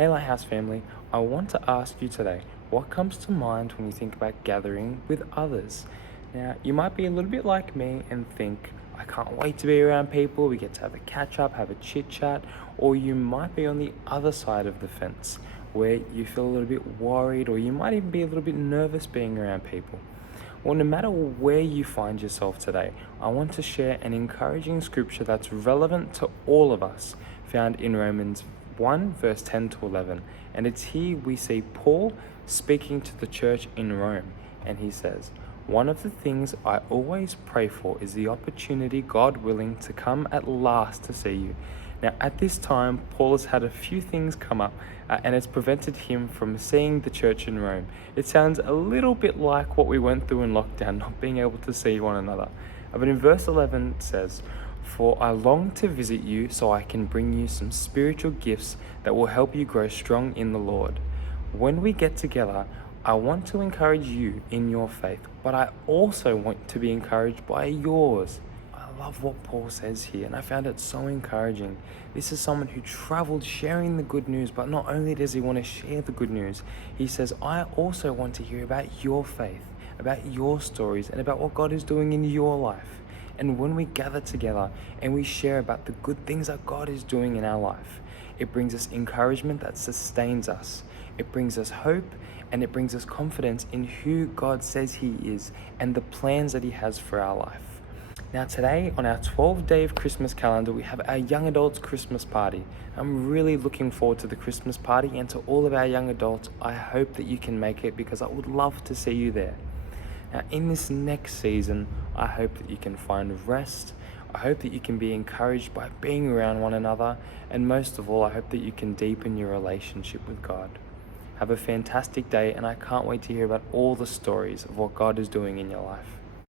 Hey Lighthouse family, I want to ask you today, what comes to mind when you think about gathering with others? Now, you might be a little bit like me and think, I can't wait to be around people, we get to have a catch up, have a chit chat, or you might be on the other side of the fence where you feel a little bit worried, or you might even be a little bit nervous being around people. Well, no matter where you find yourself today, I want to share an encouraging scripture that's relevant to all of us, found in Romans 1, verse 10 to 11. And it's here we see Paul speaking to the church in Rome. And he says, "One of the things I always pray for is the opportunity, God willing, to come at last to see you." Now, at this time, Paul has had a few things come up, and it's prevented him from seeing the church in Rome. It sounds a little bit like what we went through in lockdown, not being able to see one another. But in verse 11 it says, "For I long to visit you so I can bring you some spiritual gifts that will help you grow strong in the Lord." When we get together, I want to encourage you in your faith, but I also want to be encouraged by yours. I love what Paul says here, and I found it so encouraging. This is someone who traveled sharing the good news, but not only does he want to share the good news, he says, I also want to hear about your faith, about your stories, and about what God is doing in your life. And when we gather together and we share about the good things that God is doing in our life, it brings us encouragement that sustains us. It brings us hope, and it brings us confidence in who God says He is and the plans that He has for our life. Now today, on our 12-day of Christmas calendar, we have our young adults Christmas party. I'm really looking forward to the Christmas party, and to all of our young adults, I hope that you can make it because I would love to see you there. Now in this next season, I hope that you can find rest. I hope that you can be encouraged by being around one another, and most of all, I hope that you can deepen your relationship with God. Have a fantastic day, and I can't wait to hear about all the stories of what God is doing in your life.